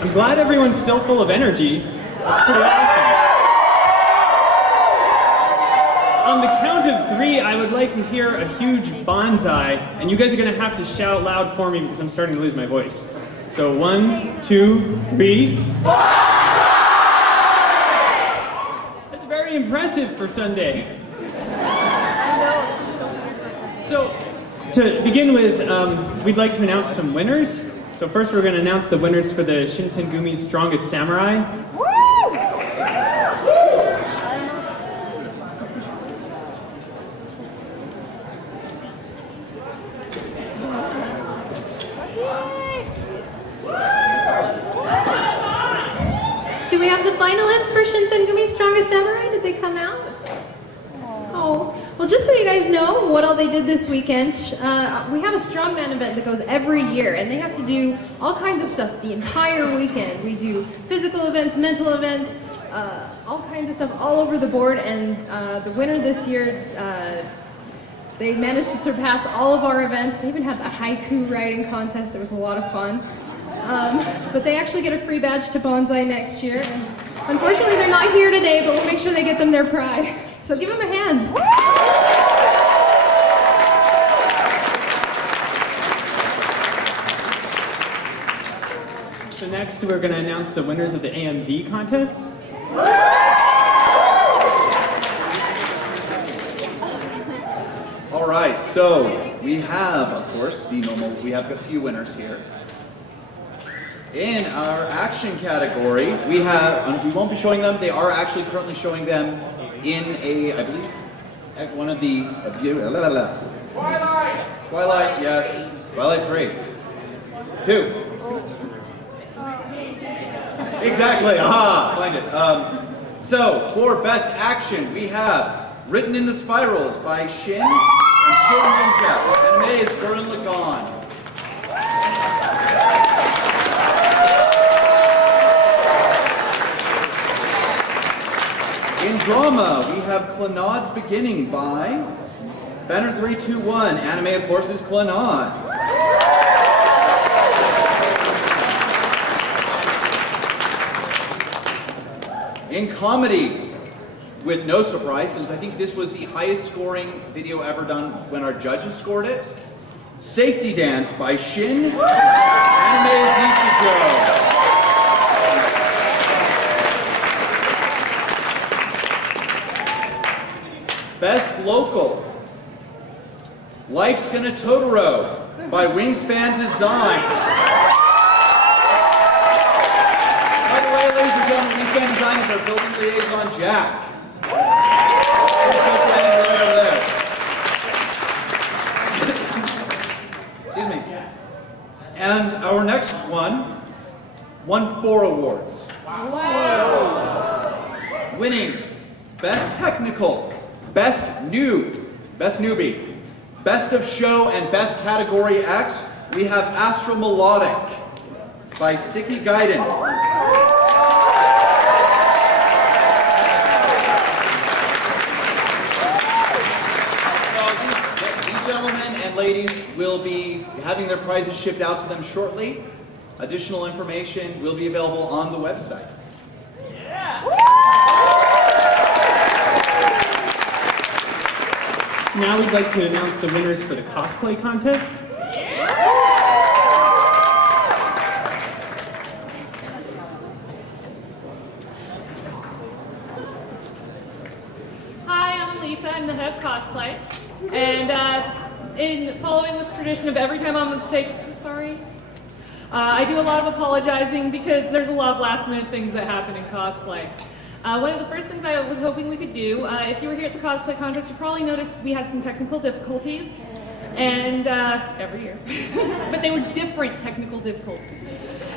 I'm glad everyone's still full of energy. That's pretty awesome. On the count of 3, I would like to hear a huge banzai, and you guys are going to have to shout loud for me because I'm starting to lose my voice. So 1, 2, 3. That's very impressive for Sunday. So, to begin with, we'd like to announce some winners. So first we're going to announce the winners for the Shinsengumi's Strongest Samurai. Woo! Do we have the finalists for Shinsengumi's Strongest Samurai? Did they come out? Oh, well, just so you guys know what all they did this weekend, we have a strongman event that goes every year, and they have to do all kinds of stuff the entire weekend. We do physical events, mental events, all kinds of stuff all over the board, and the winner this year, they managed to surpass all of our events. They even had a haiku writing contest. It was a lot of fun. But they actually get a free badge to Banzai next year. And unfortunately, they're not here today, but we'll make sure they get them their prize. So give them a hand. So next, we're going to announce the winners of the AMV contest. All right, so we have, of course, the normal, we have a few winners here. In our action category, we won't be showing them, they are actually currently showing them in a, I believe, one of the, Twilight! Twilight, yes. Twilight 3. 2. Exactly, aha, find it. So, for Best Action, we have Written in the Spirals by Shin and Shin Ninja. Anime is Gurren Lagann. In drama, we have Clannad's Beginning by Banner 321. Anime, of course, is Clannad. In comedy, with no surprise, since I think this was the highest scoring video ever done when our judges scored it, Safety Dance by Shin. Anime is Nichijou. Best Local, Life's Gonna Totoro by Wingspan Design. By the way, ladies and gentlemen, Wingspan Design is our building liaison, Jack. Excuse me. And our next one won 4 awards. Wow. Winning Best Technical, Best Newbie, Best of Show, and Best Category X, we have Astro Melodic by Sticky Gaiden. So these gentlemen and ladies will be having their prizes shipped out to them shortly. Additional information will be available on the websites. Now we'd like to announce the winners for the cosplay contest. Hi, I'm Letha, I'm the head of cosplay. And in following with the tradition of every time I'm on stage, I'm sorry. I do a lot of apologizing because there's a lot of last minute things that happen in cosplay. One of the first things I was hoping we could do, if you were here at the cosplay contest, you probably noticed we had some technical difficulties, and every year, but they were different technical difficulties.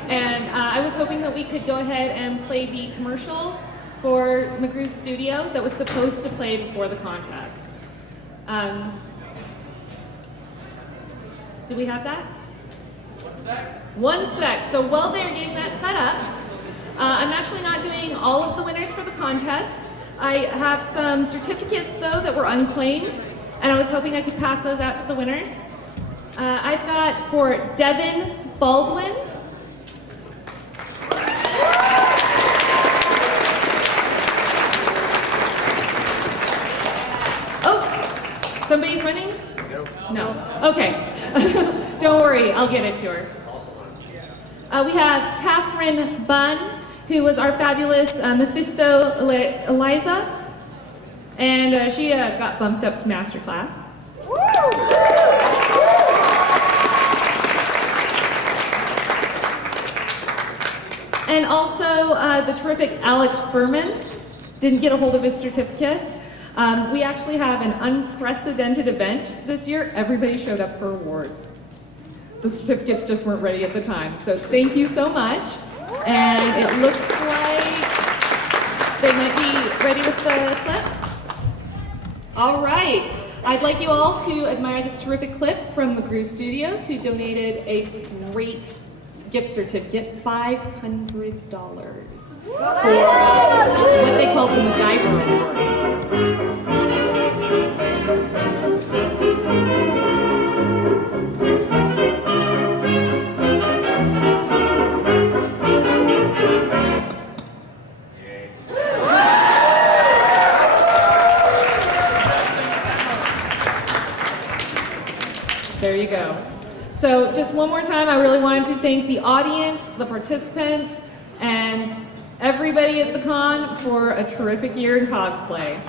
And I was hoping that we could go ahead and play the commercial for McGrew's Studio that was supposed to play before the contest. Do we have that? 1 sec. 1 sec. So while they're getting that set up, I'm actually not doing all of the winners for the contest. I have some certificates, though, that were unclaimed, and I was hoping I could pass those out to the winners. I've got for Devin Baldwin. Oh, somebody's running? No. Okay. Don't worry, I'll get it to her. We have Catherine Bunn, who was our fabulous Mephisto Eliza. And she got bumped up to master class. And also the terrific Alex Furman didn't get a hold of his certificate. We actually have an unprecedented event this year. Everybody showed up for awards. The certificates just weren't ready at the time. So thank you so much. And it looks like they might be ready with the clip. All right. I'd like you all to admire this terrific clip from McGrew Studios, who donated a great gift certificate, $500 for what they called the MacGyver Award. There you go. So just one more time, I really wanted to thank the audience, the participants, and everybody at the con for a terrific year in cosplay.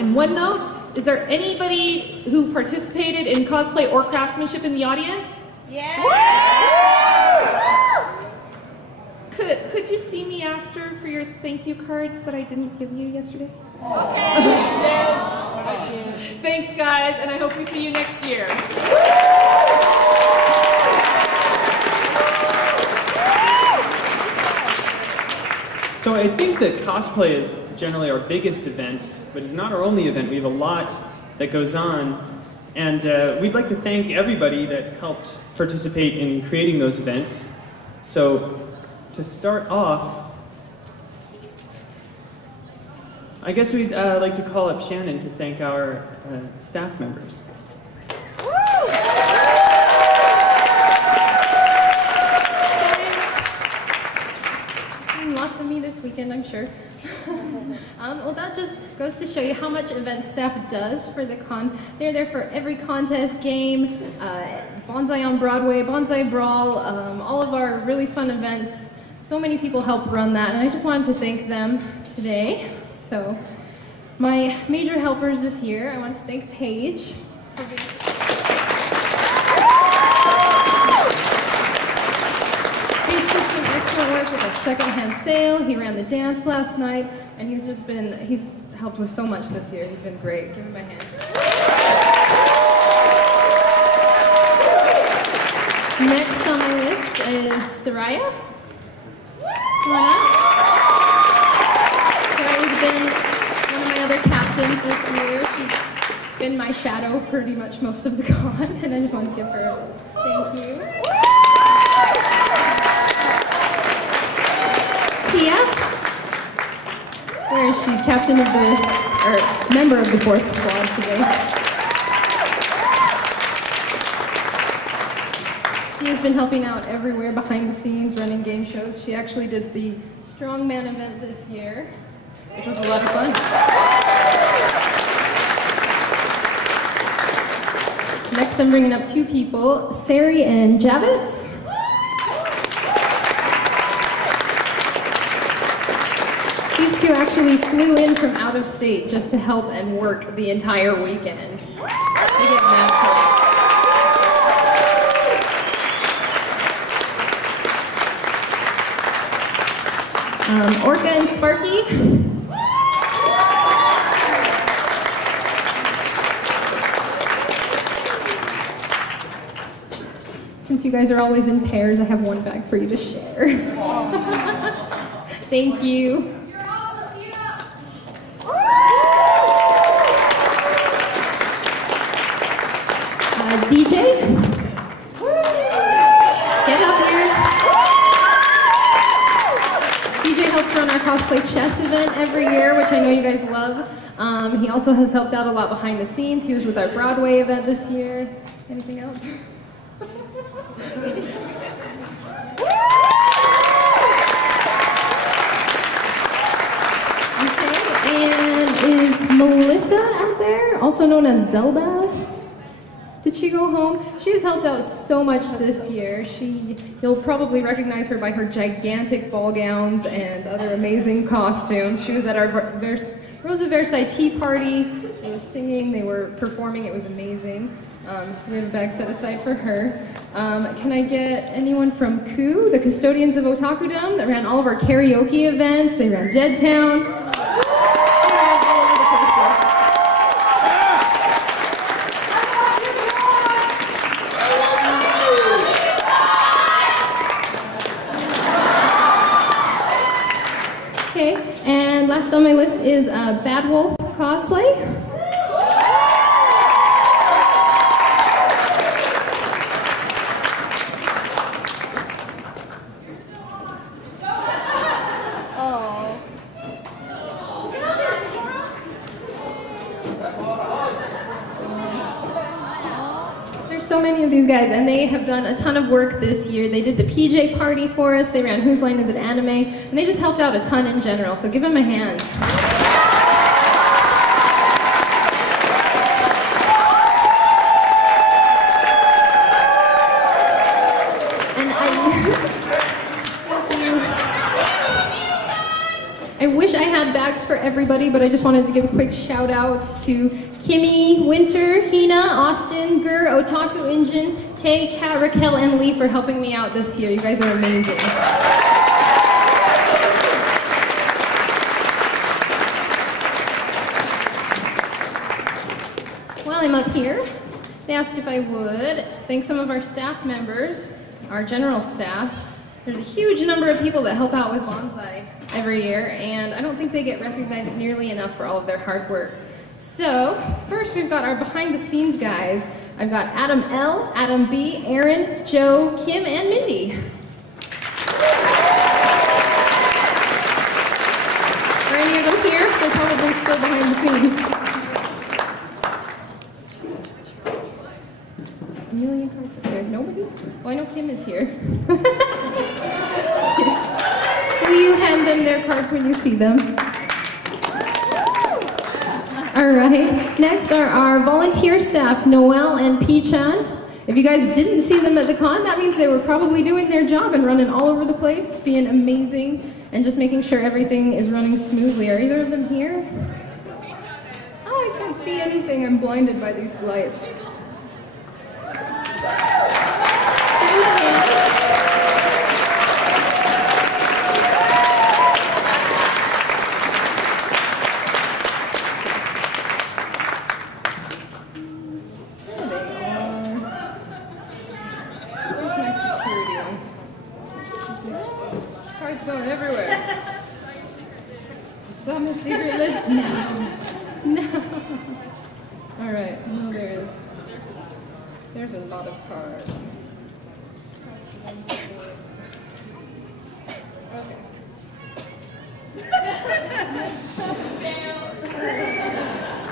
And one note, is there anybody who participated in cosplay or craftsmanship in the audience? Yeah! Could you see me after for your thank you cards that I didn't give you yesterday? Okay. Yes. Thanks, guys, and I hope we see you next year. So I think that cosplay is generally our biggest event, but it's not our only event. We have a lot that goes on, and we'd like to thank everybody that helped participate in creating those events. So to start off, I guess we'd like to call up Shannon to thank our staff members. Lots of me this weekend, I'm sure. Well, that just goes to show you how much event staff does for the con. They're there for every contest, game, Bonsai on Broadway, Bonsai Brawl, all of our really fun events. So many people help run that, and I just wanted to thank them today. So, my major helpers this year, I want to thank Paige for being... Paige did some excellent work with a secondhand sale. He ran the dance last night, and he's helped with so much this year. He's been great. Give him a hand. Next on my list is Soraya. Come on up. Soraya's been one of my other captains this year. She's been my shadow pretty much most of the con, and I just wanted to give her a thank you. Tia. Where is she? Captain of or member of the 4th squad today. Tia's been helping out everywhere behind the scenes, running game shows. She actually did the Strongman event this year, which was a lot of fun. Next, I'm bringing up 2 people, Sari and Javits. These 2 actually flew in from out of state just to help and work the entire weekend. They get mad credit. Orca and Sparky. Since you guys are always in pairs, I have one bag for you to share. Thank you. DJ? Get up here. DJ helps run our cosplay cosplay chess event every year, which I know you guys love. He also has helped out a lot behind the scenes. He was with our Broadway event this year. Anything else? And is Melissa out there, also known as Zelda? Did she go home? She has helped out so much this year. You'll probably recognize her by her gigantic ball gowns and other amazing costumes. She was at our Rosa Versailles tea party. They were singing, they were performing, it was amazing. So we have a bag set aside for her. Can I get anyone from KU, the custodians of Otakudom, that ran all of our karaoke events? They ran Dead Town. Okay, and last on my list is Bad Wolf cosplay. So many of these guys, and they have done a ton of work this year. They did the PJ party for us, they ran Whose Line Is It Anime, and they just helped out a ton in general, so give them a hand. And I wish I had bags for everybody, but I just wanted to give quick shout outs to Kimmy, Winter, Hina, Austin, Gur, Otaku Engine, Tay, Kat, Raquel, and Lee for helping me out this year. You guys are amazing. While I'm up here, they asked if I would thank some of our staff members, our general staff. There's a huge number of people that help out with Banzai every year, and I don't think they get recognized nearly enough for all of their hard work. So, first we've got our behind-the-scenes guys. I've got Adam L, Adam B, Aaron, Joe, Kim, and Mindy. Are any of them here? They're probably still behind the scenes. A million cards up there. Nobody? Oh, I know Kim is here. Will you hand them their cards when you see them? Alright, next are our volunteer staff, Noel and P-chan. If you guys didn't see them at the con, that means they were probably doing their job and running all over the place, being amazing, and just making sure everything is running smoothly. Are either of them here? Oh, I can't see anything. I'm blinded by these lights. Going everywhere. Some a secret list? No. No. Alright, no there is. There's a lot of cards. Okay.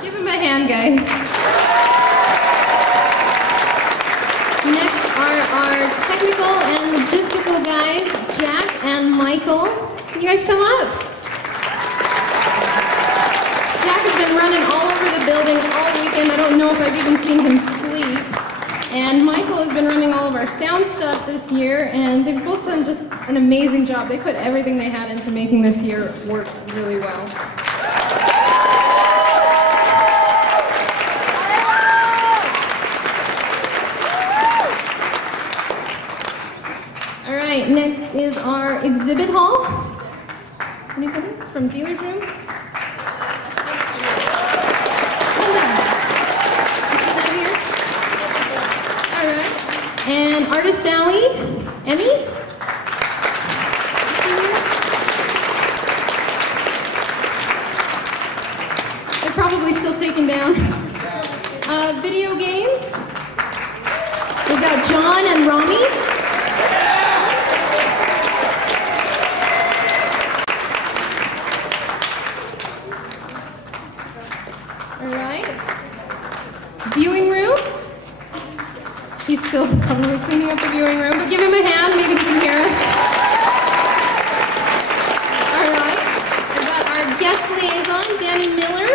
Give him a hand, guys. Next are our technical and logistical guys, Jack and Michael. Can you guys come up? Jack has been running all over the building all weekend. I don't know if I've even seen him sleep. And Michael has been running all of our sound stuff this year, and they've both done just an amazing job. They put everything they had into making this year work really well. Alright, next is our exhibit hall. Anybody from Dealer's Room? And Artist Sally, Emmy. They're probably still taken down. Video games. We've got John and Rami. All right. Viewing room. He's still probably cleaning up the viewing room, but give him a hand, maybe he can hear us. All right. We've got our guest liaison, Danny Miller.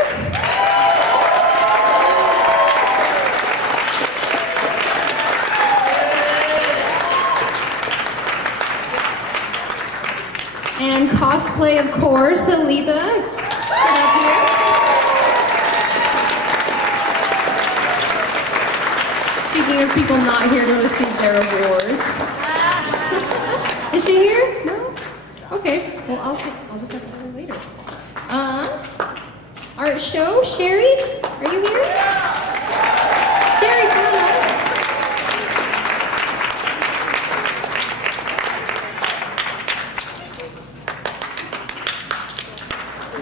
And cosplay, of course, Aletha. Get up here. Speaking of people not here to receive their awards. Is she here? No? Okay. Well, I'll just have to tell her later. Art show, Sherry, are you here? Sherry, come on up.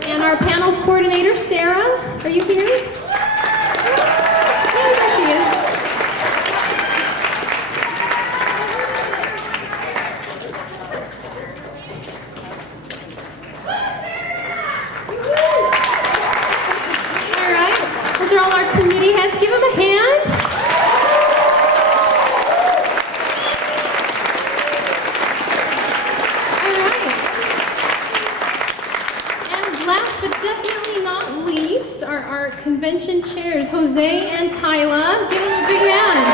And our panels coordinator, Sarah, are you here? Yeah, there she is. All right, those are all our committee heads. Give them a hand. But definitely not least are our convention chairs, Jose and Tyla. Give them a big hand.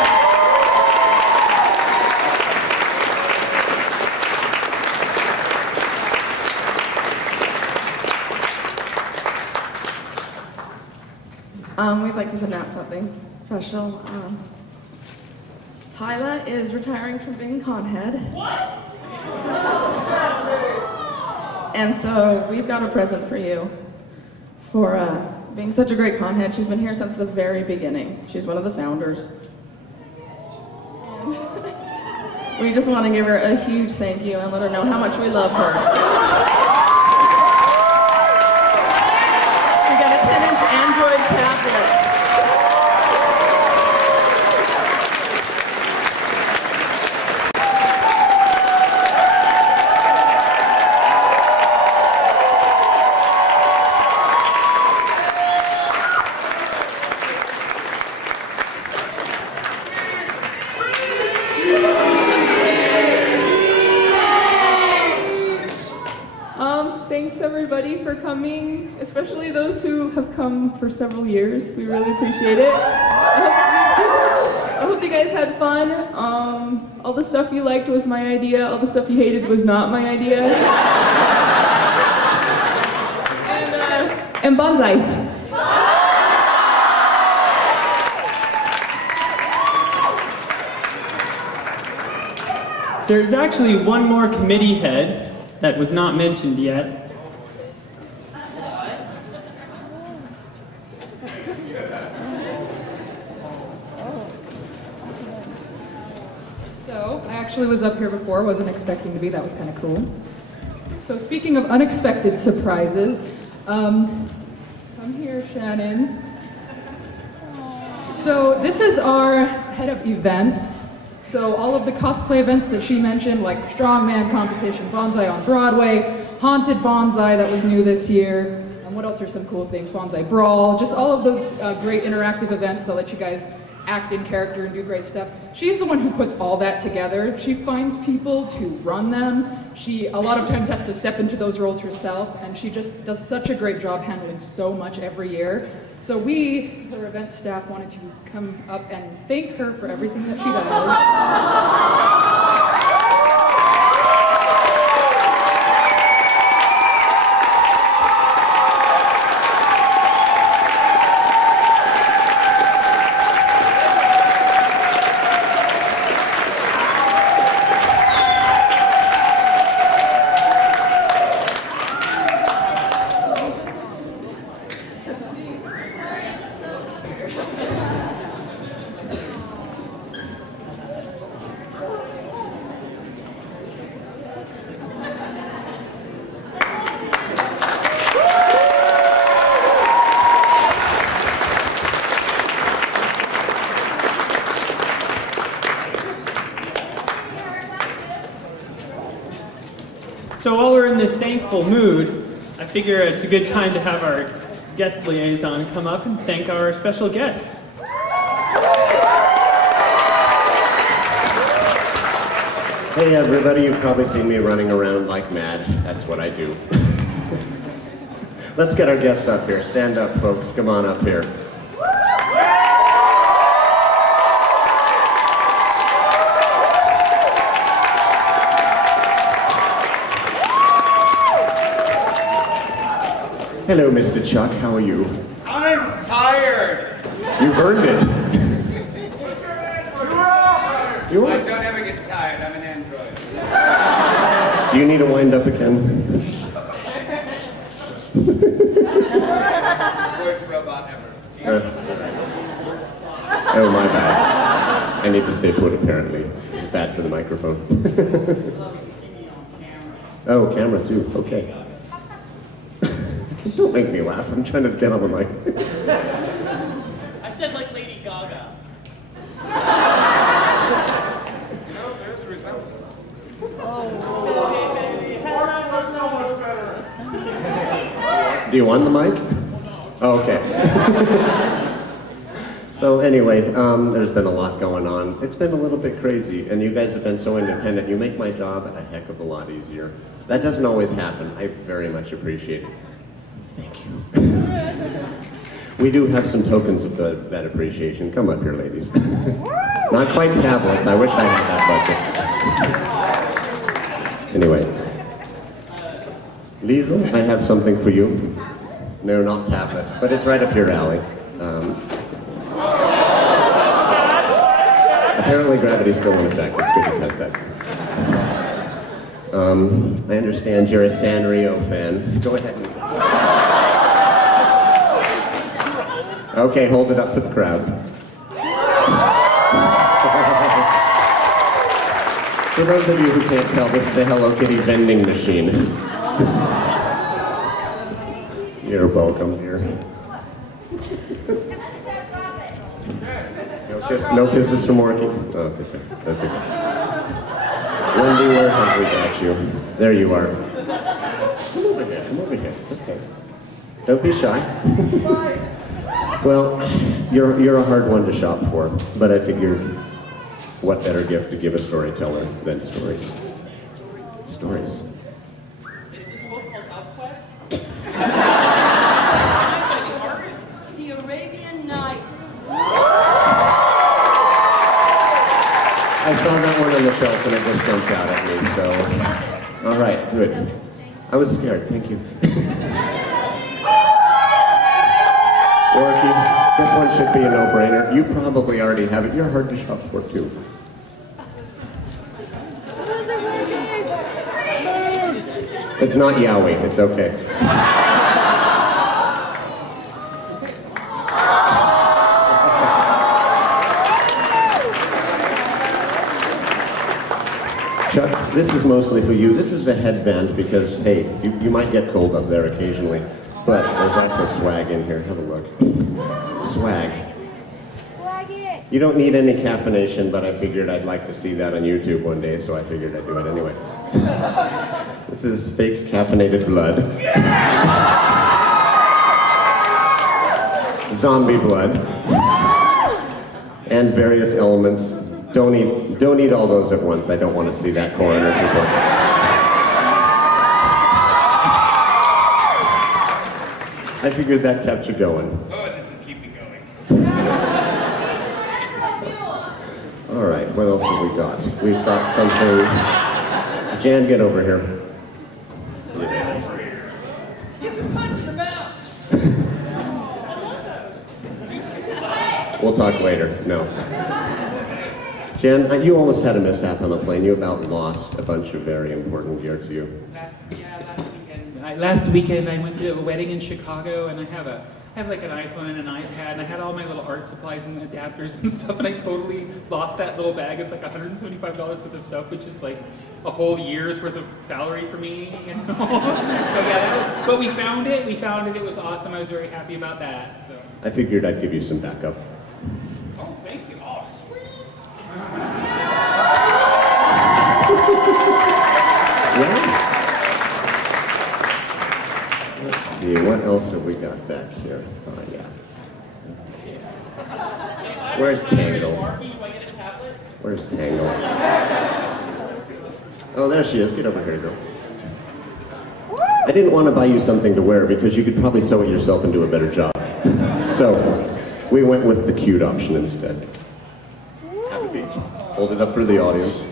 We'd like to announce something special. Tyla is retiring from being con head. What? And so we've got a present for you for being such a great con head. She's been here since the very beginning. She's one of the founders. And we just want to give her a huge thank you and let her know how much we love her. We got a 10-inch Android tablet. Thanks everybody for coming, especially those who have come for several years. We really appreciate it. I hope you guys had fun. All the stuff you liked was my idea. All the stuff you hated was not my idea. And Banzai. There's actually one more committee head that was not mentioned yet. So, I actually was up here before, wasn't expecting to be, that was kind of cool. So speaking of unexpected surprises, come here, Shannon. So this is our head of events. So all of the cosplay events that she mentioned, like Strongman Competition, Banzai on Broadway, Haunted Banzai that was new this year, and what else are some cool things? Banzai Brawl, just all of those great interactive events that let you guys act in character and do great stuff. She's the one who puts all that together. She finds people to run them. She a lot of times has to step into those roles herself, and she just does such a great job handling so much every year. So we, her event staff, wanted to come up and thank her for everything that she does. So while we're in this thankful mood, I figure it's a good time to have our guest liaison come up and thank our special guests. Hey everybody, you've probably seen me running around like mad. That's what I do. Let's get our guests up here. Stand up, folks. Come on up here. Hello, Mr. Chuck. How are you? I'm tired. You've earned it. You I are. don't ever get tired. I'm an android. Do you need to wind up again? Worst robot ever. Oh, my bad. I need to stay put, apparently. This is bad for the microphone. Oh, camera too. Okay. Don't make me laugh. I'm trying to get on the mic. I said like Lady Gaga. No, there's a resemblance. Do you want the mic? Oh, okay. So anyway, there's been a lot going on. It's been a little bit crazy, and you guys have been so independent. You make my job a heck of a lot easier. That doesn't always happen. I very much appreciate it. Thank you. We do have some tokens of that appreciation. Come up here, ladies. Not quite tablets. I wish I had that budget. Anyway. Liesl, I have something for you. No, not tablet, but it's right up your alley. Apparently gravity's still in effect. It's good to test that. I understand you're a Sanrio fan. Go ahead and... Okay, hold it up for the crowd. For those of you who can't tell, this is a Hello Kitty vending machine. You're welcome here. No kisses from Orky? Oh, that's okay. Wendy, where have we got you? There you are. Come over here, come over here. It's okay. Don't be shy. Well, you're a hard one to shop for, but I figured what better gift to give a storyteller than stories. Stories. Is this book called Outquest? The Arabian Nights. I saw that one on the shelf and it just jumped out at me, so... All right, good. I was scared, thank you. Orky, this one should be a no-brainer. You probably already have it. You're hard to shop for, too. It's not yaoi, it's okay. Chuck, this is mostly for you. This is a headband because, hey, you might get cold up there occasionally, but there's also swag in here. Have a look. Swag. You don't need any caffeination, but I figured I'd like to see that on YouTube one day, so I figured I'd do it anyway. This is fake caffeinated blood. Zombie blood. And various elements. Don't eat all those at once. I don't want to see that coroner's report. I figured that kept you going. Oh, this will keep me going. All right, what else have we got? We've got something. Jan, get over here. Yes. Get some punch in the mouth. We'll talk later. No. Jan, you almost had a mishap on the plane. You about lost a bunch of very important gear to you. Last weekend I went to a wedding in Chicago, and I have like an iPhone and an iPad, and I had all my little art supplies and adapters and stuff, and I totally lost that little bag. It's like $175 worth of stuff, which is like a whole year's worth of salary for me, you know? So yeah, that was, but we found it, it was awesome. I was very happy about that, so. I figured I'd give you some backup. Oh, thank you. Oh, sweet. Yeah. Let's see. see, what else have we got back here? Oh, yeah. Where's Tangle? Where's Tangle? Oh, there she is. Get over here, girl. I didn't want to buy you something to wear because you could probably sew it yourself and do a better job. So, we went with the cute option instead. Have a beak. Hold it up for the audience.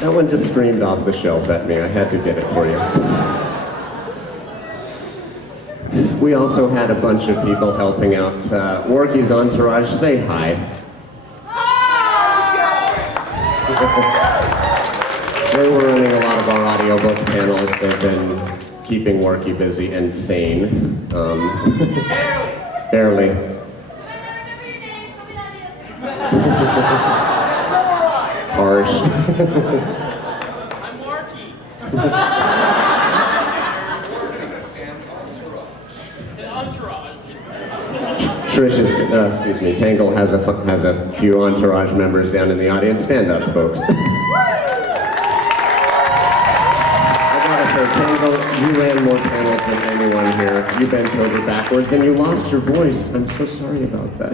That one just screamed off the shelf at me. I had to get it for you. We also had a bunch of people helping out. Worky's entourage, say hi. They were running a lot of our audiobook panels. They've been keeping Worky busy and sane. Barely. Harsh. I'm Marky. An entourage. Trish is, excuse me, Tangle has a few entourage members down in the audience. Stand up, folks. I gotta say, Tangle, you ran more panels than anyone here. You bent over backwards and you lost your voice. I'm so sorry about that.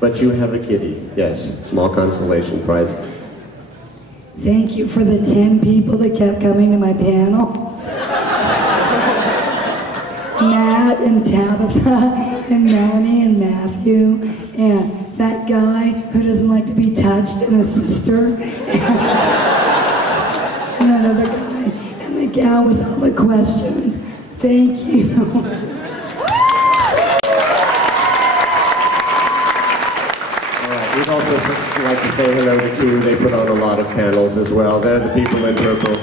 But you have a kitty. Yes, small consolation prize. Thank you for the 10 people that kept coming to my panels. Matt and Tabitha and Melanie and Matthew and that guy who doesn't like to be touched and his sister and that other guy and the gal with all the questions. Thank you. We'd also like to say hello to Q. They put on a lot of panels as well. They're the people in purple.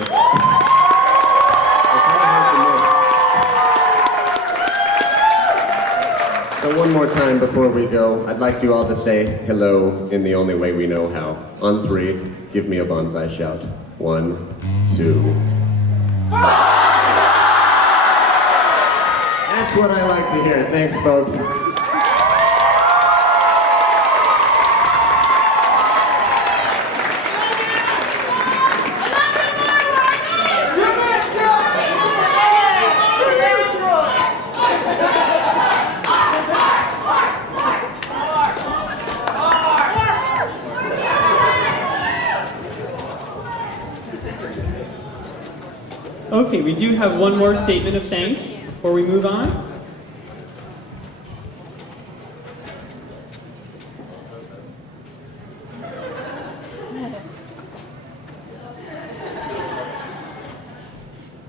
So one more time before we go, I'd like you all to say hello in the only way we know how. On 3, give me a bonsai shout. 1, 2. That's what I like to hear. Thanks, folks. Okay, we do have one more statement of thanks before we move on.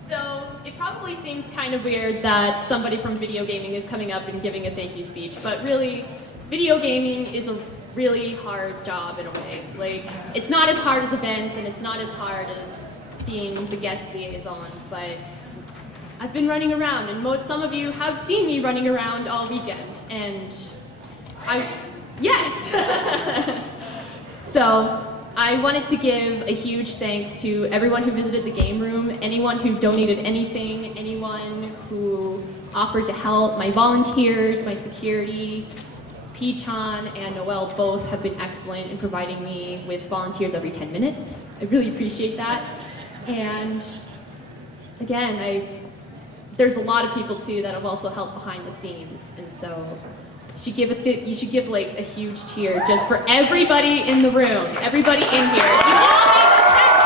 So, it probably seems kind of weird that somebody from video gaming is coming up and giving a thank you speech, but really, video gaming is a really hard job in a way. Like, it's not as hard as events, and it's not as hard as being the guest liaison, but I've been running around, and some of you have seen me running around all weekend, and yes! So, I wanted to give a huge thanks to everyone who visited the game room, anyone who donated anything, anyone who offered to help, my volunteers, my security. Peachan and Noel both have been excellent in providing me with volunteers every 10 minutes. I really appreciate that. And again, there's a lot of people too that have also helped behind the scenes, and so you should give like a huge cheer just for everybody in the room, everybody in here. You all made this happen.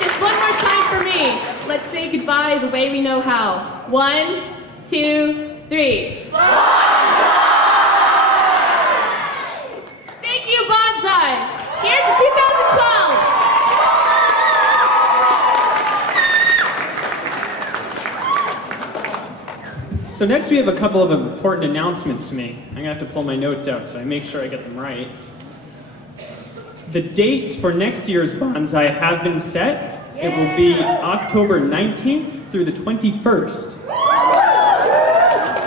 Just one more time for me. Let's say goodbye the way we know how. 1, 2, 3. Here's the 2012! So next we have a couple of important announcements to make. I'm gonna have to pull my notes out so I make sure I get them right. The dates for next year's Banzai have been set. It will be October 19th through the 21st.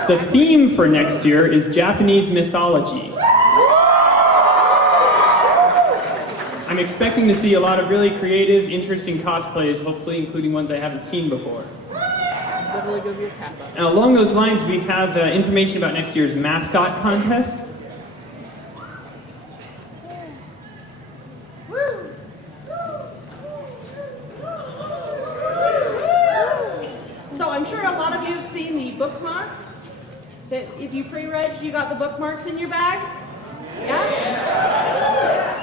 The theme for next year is Japanese mythology. I'm expecting to see a lot of really creative, interesting cosplays, hopefully including ones I haven't seen before. Definitely gonna be a kappa. And along those lines, we have information about next year's mascot contest. So I'm sure a lot of you have seen the bookmarks. That if you pre-reg, you got the bookmarks in your bag? Yeah?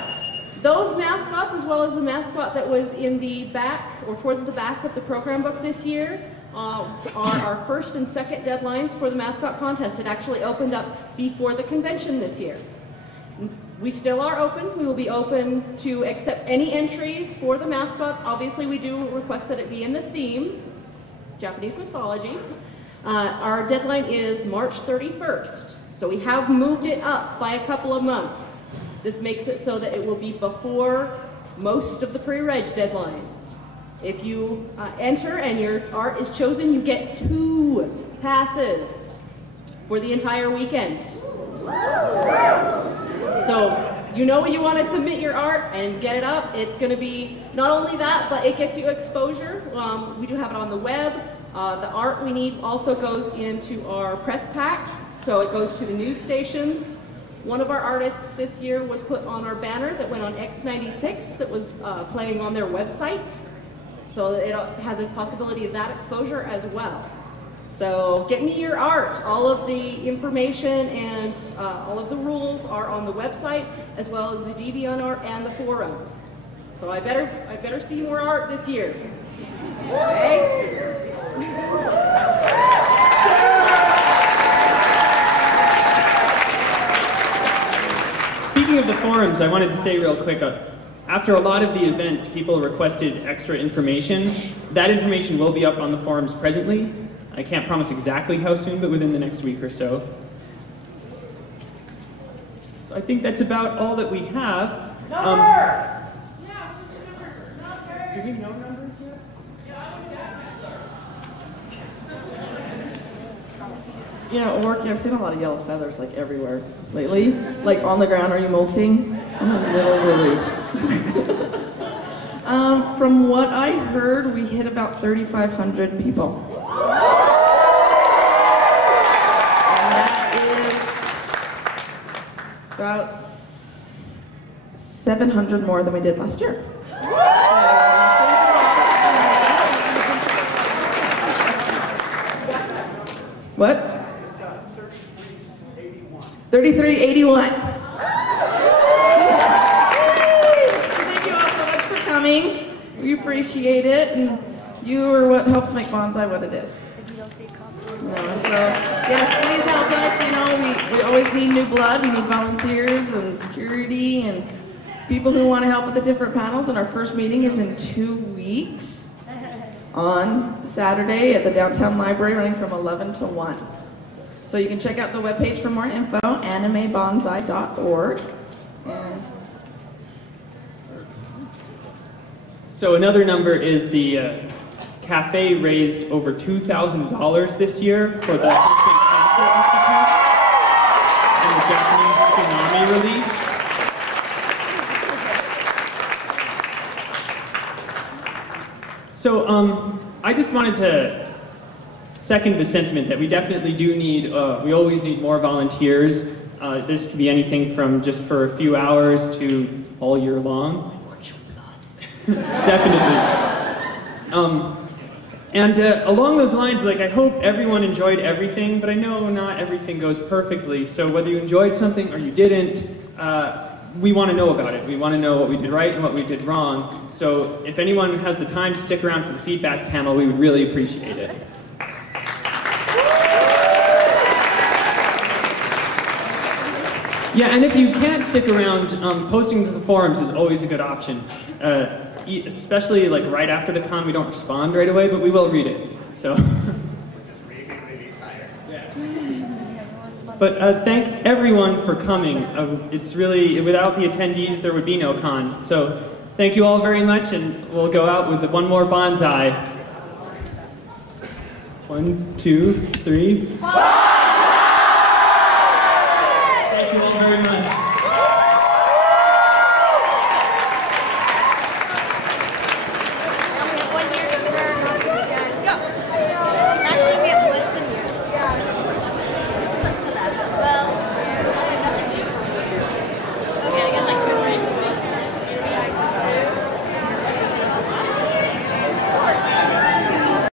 Those mascots, as well as the mascot that was in the back, or towards the back of the program book this year, are our first and second deadlines for the mascot contest. It actually opened up before the convention this year. We still are open. We will be open to accept any entries for the mascots. Obviously, we do request that it be in the theme, Japanese mythology. Our deadline is March 31st, so we have moved it up by a couple of months. This makes it so that it will be before most of the pre-reg deadlines. If you enter and your art is chosen, you get 2 passes for the entire weekend. So you know you want to submit your art and get it up. It's going to be not only that, but it gets you exposure. We do have it on the web. The art we need also goes into our press packs, so it goes to the news stations. One of our artists this year was put on our banner that went on X96 that was playing on their website. So it has a possibility of that exposure as well. So get me your art. All of the information and all of the rules are on the website, as well as the DeviantArt and the forums. So I better see more art this year. Okay? Speaking of the forums, I wanted to say real quick, after a lot of the events, people requested extra information. That information will be up on the forums presently. I can't promise exactly how soon, but within the next week or so. So I think that's about all that we have. Numbers! Do we know numbers yet? You know, Orky, I've seen a lot of yellow feathers like everywhere lately. Like on the ground, are you molting? I'm a little worried. From what I heard, we hit about 3,500 people. And that is about 700 more than we did last year. What? 3381. Thank you all so much for coming. We appreciate it, and you are what helps make Banzai what it is. No, and so, yes, please help us. You know, we always need new blood. We need volunteers and security and people who want to help with the different panels. And our first meeting is in 2 weeks on Saturday at the Downtown Library, running from 11 to 1. So you can check out the webpage for more info, animebanzai.org. And so another number is the cafe raised over $2,000 this year for the Huntsman Cancer Institute and the Japanese tsunami relief. So I just wanted to second the sentiment that we definitely do need, we always need more volunteers. This could be anything from just for a few hours to all year long. Definitely. And along those lines, like, I hope everyone enjoyed everything, but I know not everything goes perfectly. So whether you enjoyed something or you didn't, we want to know about it. We want to know what we did right and what we did wrong. So if anyone has the time to stick around for the feedback panel, we would really appreciate it. Yeah, and if you can't stick around, posting to the forums is always a good option. Especially like right after the con, we don't respond right away, but we will read it. So. But thank everyone for coming. It's really, without the attendees, there would be no con. So thank you all very much, and we'll go out with one more Banzai. 1, 2, 3.